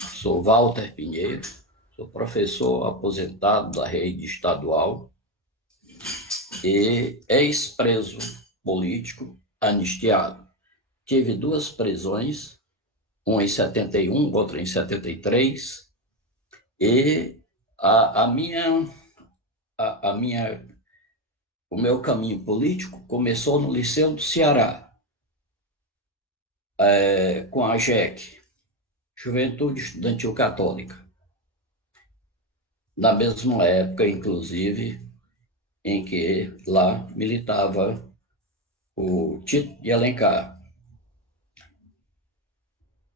Sou Walter Pinheiro, sou professor aposentado da rede estadual e ex-preso político anistiado. Tive duas prisões, uma em 71, outra em 73, e a, a minha, a minha, o meu caminho político começou no Liceu do Ceará, com a JEC, Juventude Estudantil Católica. Na mesma época, inclusive, em que lá militava o Tito de Alencar.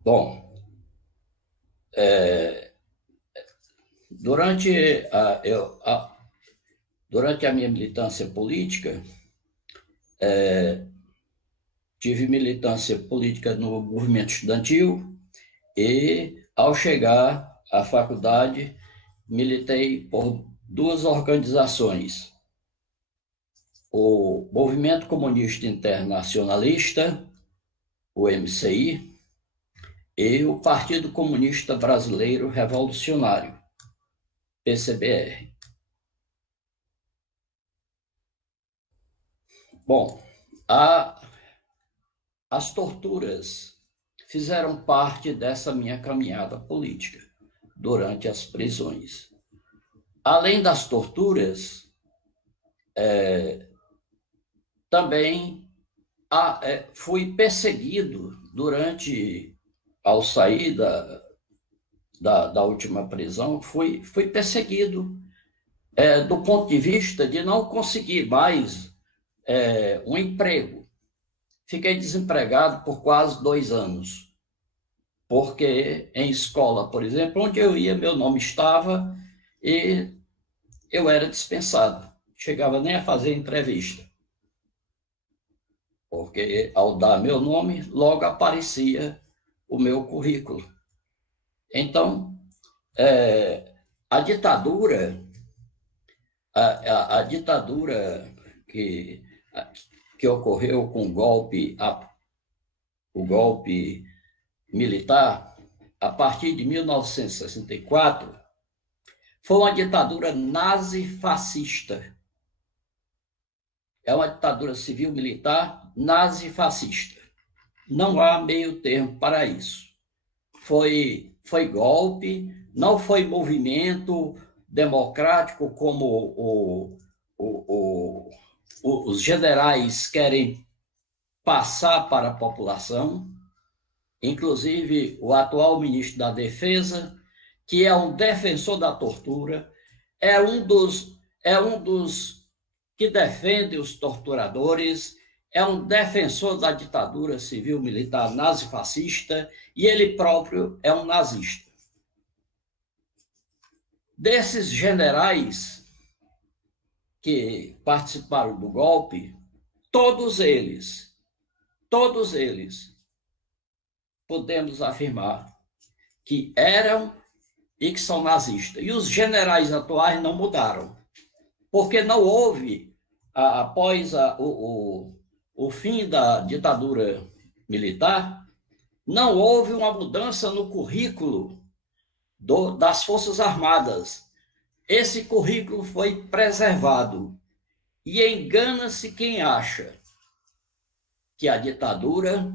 Bom, durante durante a minha militância política, tive militância política no movimento estudantil e, ao chegar à faculdade, militei por duas organizações: o Movimento Comunista Internacionalista, o MCI, e o Partido Comunista Brasileiro Revolucionário, PCBR. Bom, as torturas fizeram parte dessa minha caminhada política durante as prisões. Além das torturas, também fui perseguido ao sair da última prisão, fui perseguido do ponto de vista de não conseguir mais um emprego. Fiquei desempregado por quase 2 anos, porque em escola, por exemplo, onde eu ia, meu nome estava e eu era dispensado. Chegava nem a fazer entrevista, porque ao dar meu nome, logo aparecia o meu currículo. Então, a ditadura, a ditadura que ocorreu com o golpe militar, a partir de 1964, foi uma ditadura nazi-fascista. É uma ditadura civil-militar nazi-fascista. Não há meio termo para isso. Foi golpe, não foi movimento democrático como os generais querem passar para a população. Inclusive, o atual ministro da Defesa, que é um defensor da tortura, é um dos que defende os torturadores, é um defensor da ditadura civil-militar nazi-fascista e ele próprio é um nazista. Desses generais que participaram do golpe, todos eles, podemos afirmar que eram e que são nazistas. E os generais atuais não mudaram, porque não houve, após o fim da ditadura militar, não houve uma mudança no currículo das Forças Armadas. Esse currículo foi preservado. E engana-se quem acha que a ditadura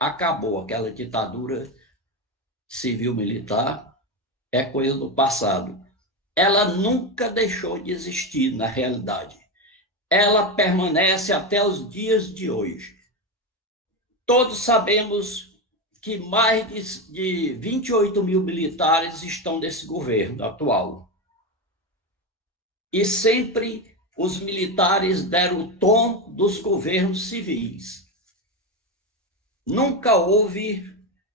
acabou, aquela ditadura civil-militar é coisa do passado. Ela nunca deixou de existir, na realidade. Ela permanece até os dias de hoje. Todos sabemos que mais de 28 mil militares estão nesse governo atual. E sempre os militares deram o tom dos governos civis. Nunca houve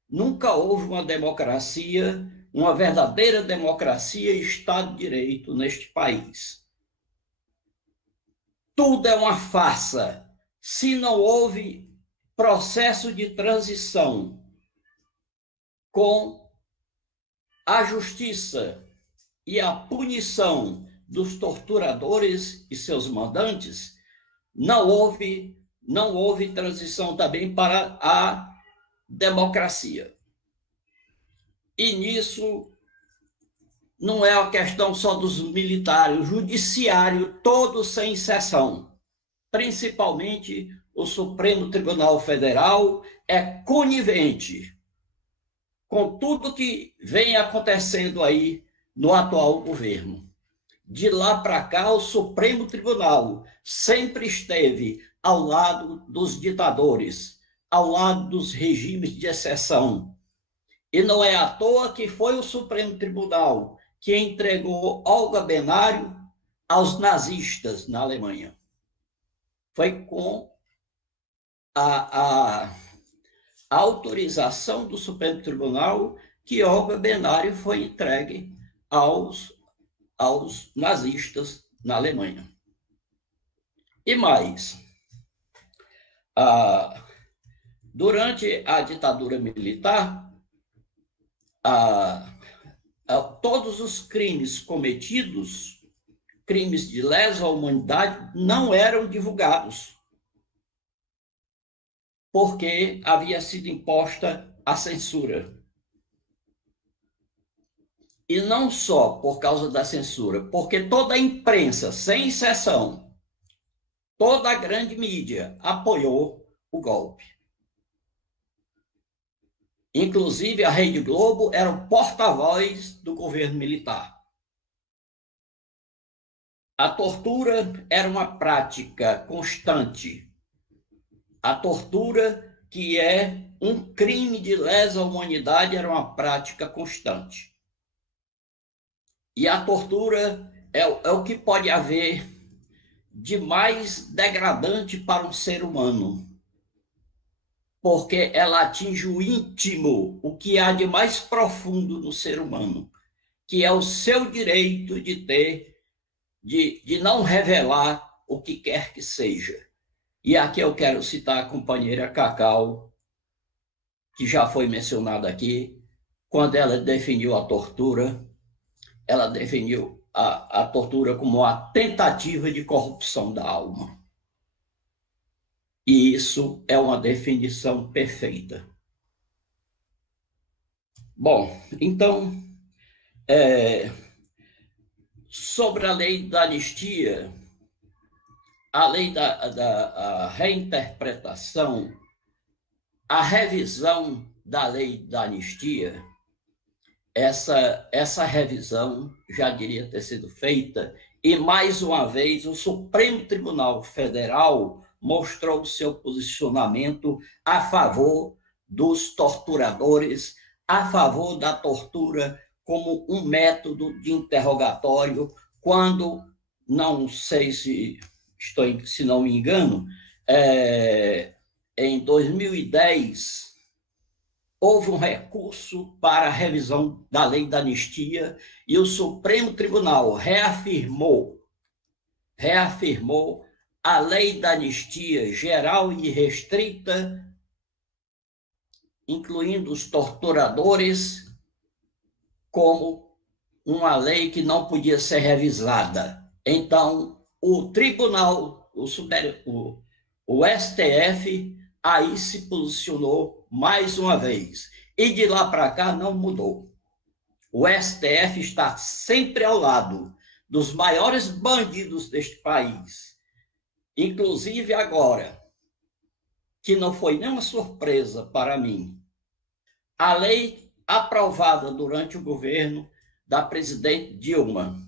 uma democracia, uma verdadeira democracia e Estado de Direito neste país. Tudo é uma farsa. Se não houve processo de transição com a justiça e a punição dos torturadores e seus mandantes, não houve transição também para a democracia. E nisso não é a questão só dos militares, o judiciário todo sem exceção, principalmente o Supremo Tribunal Federal, é conivente com tudo que vem acontecendo aí no atual governo. De lá para cá, o Supremo Tribunal sempre esteve ao lado dos ditadores, ao lado dos regimes de exceção. E não é à toa que foi o Supremo Tribunal que entregou Olga Benário aos nazistas na Alemanha. Foi com a autorização do Supremo Tribunal que Olga Benário foi entregue aos nazistas na Alemanha. E mais, durante a ditadura militar, todos os crimes cometidos, crimes de lesa humanidade, não eram divulgados, porque havia sido imposta a censura. E não só por causa da censura, porque toda a imprensa, sem exceção, toda a grande mídia apoiou o golpe. Inclusive, a Rede Globo era o porta-voz do governo militar. A tortura era uma prática constante. A tortura, que é um crime de lesa humanidade, era uma prática constante. E a tortura é o que pode haver de mais degradante para um ser humano, porque ela atinge o íntimo, o que há de mais profundo no ser humano, que é o seu direito de não revelar o que quer que seja. E aqui eu quero citar a companheira Cacau, que já foi mencionada aqui, quando ela definiu a tortura, ela definiu a tortura como a tentativa de corrupção da alma. E isso é uma definição perfeita. Bom, então, sobre a lei da anistia, a lei da reinterpretação, a revisão da lei da anistia, essa revisão já deveria ter sido feita, e mais uma vez o Supremo Tribunal Federal mostrou o seu posicionamento a favor dos torturadores, a favor da tortura como um método de interrogatório, quando, não sei se não me engano, em 2010, houve um recurso para a revisão da lei da anistia e o Supremo Tribunal reafirmou a lei da anistia geral e restrita, incluindo os torturadores, como uma lei que não podia ser revisada. Então, o tribunal, o STF, aí se posicionou mais uma vez. E de lá para cá não mudou. O STF está sempre ao lado dos maiores bandidos deste país. Inclusive agora, que não foi nenhuma surpresa para mim, a lei aprovada durante o governo da presidente Dilma,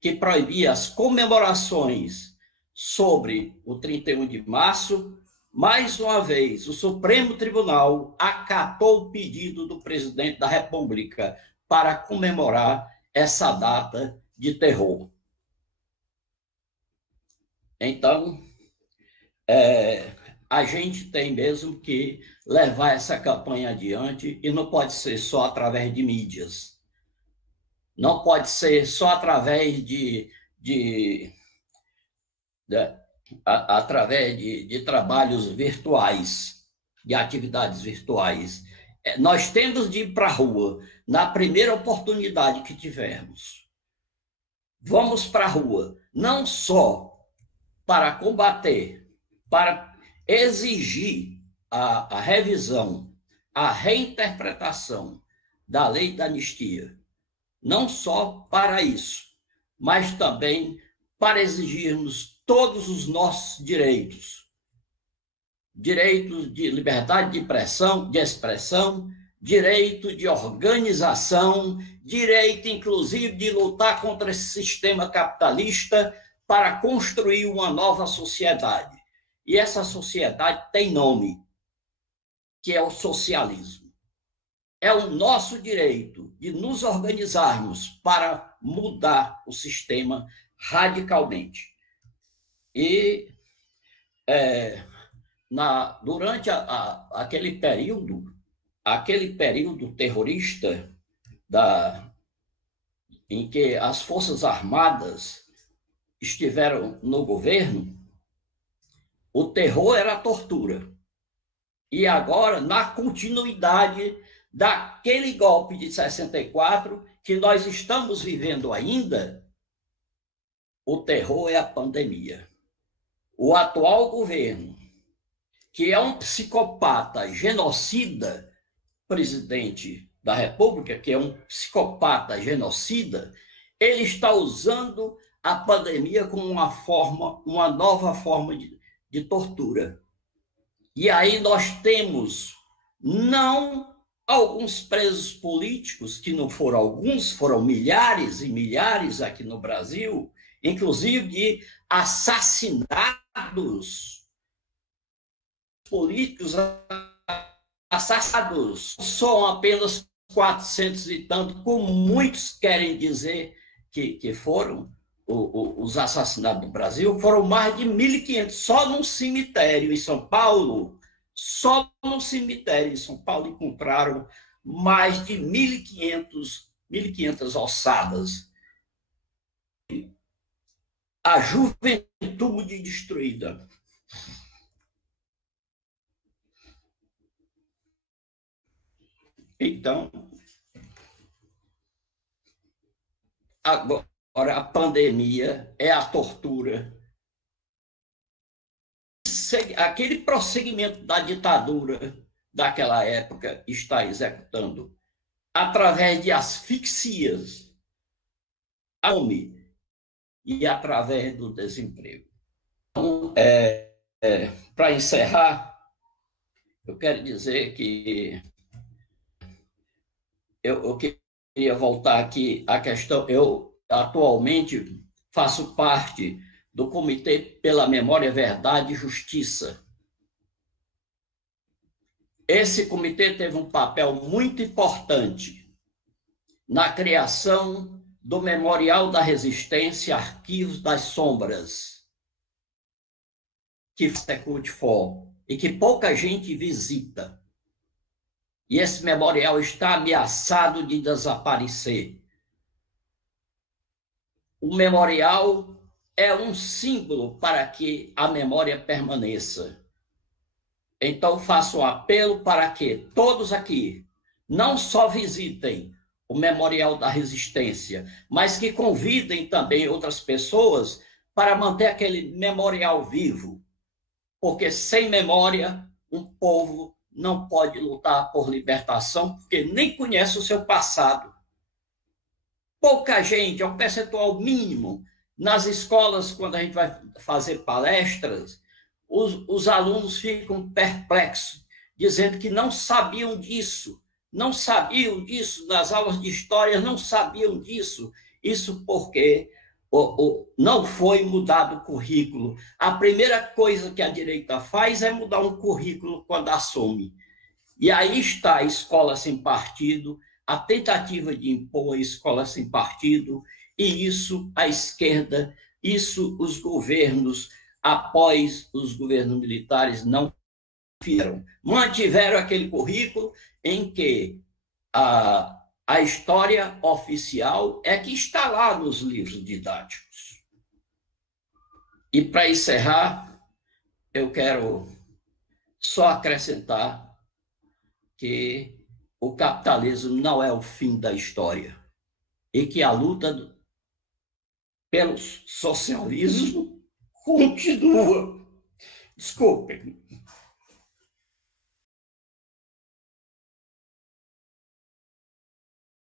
que proibia as comemorações sobre o 31 de março, mais uma vez, o Supremo Tribunal acatou o pedido do presidente da República para comemorar essa data de terror. Então, a gente tem mesmo que levar essa campanha adiante, e não pode ser só através de mídias. Não pode ser só através através de trabalhos virtuais, de atividades virtuais. Nós temos de ir para a rua na primeira oportunidade que tivermos. Vamos para a rua, não só para combater, para exigir a revisão, a reinterpretação da lei da anistia, não só para isso, mas também para exigirmos todos os nossos direitos. Direito de liberdade de expressão, direito de organização, direito, inclusive, de lutar contra esse sistema capitalista para construir uma nova sociedade. E essa sociedade tem nome, que é o socialismo. É o nosso direito de nos organizarmos para mudar o sistema radicalmente. E durante aquele período terrorista em que as Forças Armadas estiveram no governo, o terror era a tortura. E agora, na continuidade daquele golpe de 64, que nós estamos vivendo ainda, o terror é a pandemia. O atual governo, que é um psicopata genocida, presidente da República, que é um psicopata genocida, ele está usando a pandemia como uma nova forma de tortura. E aí nós temos, não alguns presos políticos, que não foram alguns, foram milhares e milhares aqui no Brasil, inclusive de assassinados políticos assassinados. São apenas 400 e tanto, como muitos querem dizer que foram os assassinados no Brasil, foram mais de 1.500, só num cemitério em São Paulo. Só no cemitério em São Paulo encontraram mais de 1.500 ossadas. A juventude destruída. Então, agora a pandemia é a tortura. Aquele prosseguimento da ditadura daquela época está executando através de asfixias, fome e através do desemprego. Então, para encerrar, eu quero dizer que eu queria voltar aqui à questão. Eu atualmente faço parte do Comitê pela Memória, Verdade e Justiça. Esse comitê teve um papel muito importante na criação do Memorial da Resistência, Arquivos das Sombras, que é Cultifor, e que pouca gente visita. E esse memorial está ameaçado de desaparecer. O memorial é um símbolo para que a memória permaneça. Então, faço um apelo para que todos aqui não só visitem o Memorial da Resistência, mas que convidem também outras pessoas para manter aquele memorial vivo. Porque sem memória, um povo não pode lutar por libertação, porque nem conhece o seu passado. Pouca gente, é um percentual mínimo. Nas escolas, quando a gente vai fazer palestras, os alunos ficam perplexos, dizendo que não sabiam disso, nas aulas de história não sabiam disso. Isso porque não foi mudado o currículo. A primeira coisa que a direita faz é mudar um currículo quando assume. E aí está a escola sem partido, a tentativa de impor a escola sem partido, e isso a esquerda, isso os governos, após os governos militares, não fizeram. Mantiveram aquele currículo em que a história oficial é que está lá nos livros didáticos. E para encerrar, eu quero só acrescentar que o capitalismo não é o fim da história e que a luta pelo socialismo continua. Desculpem.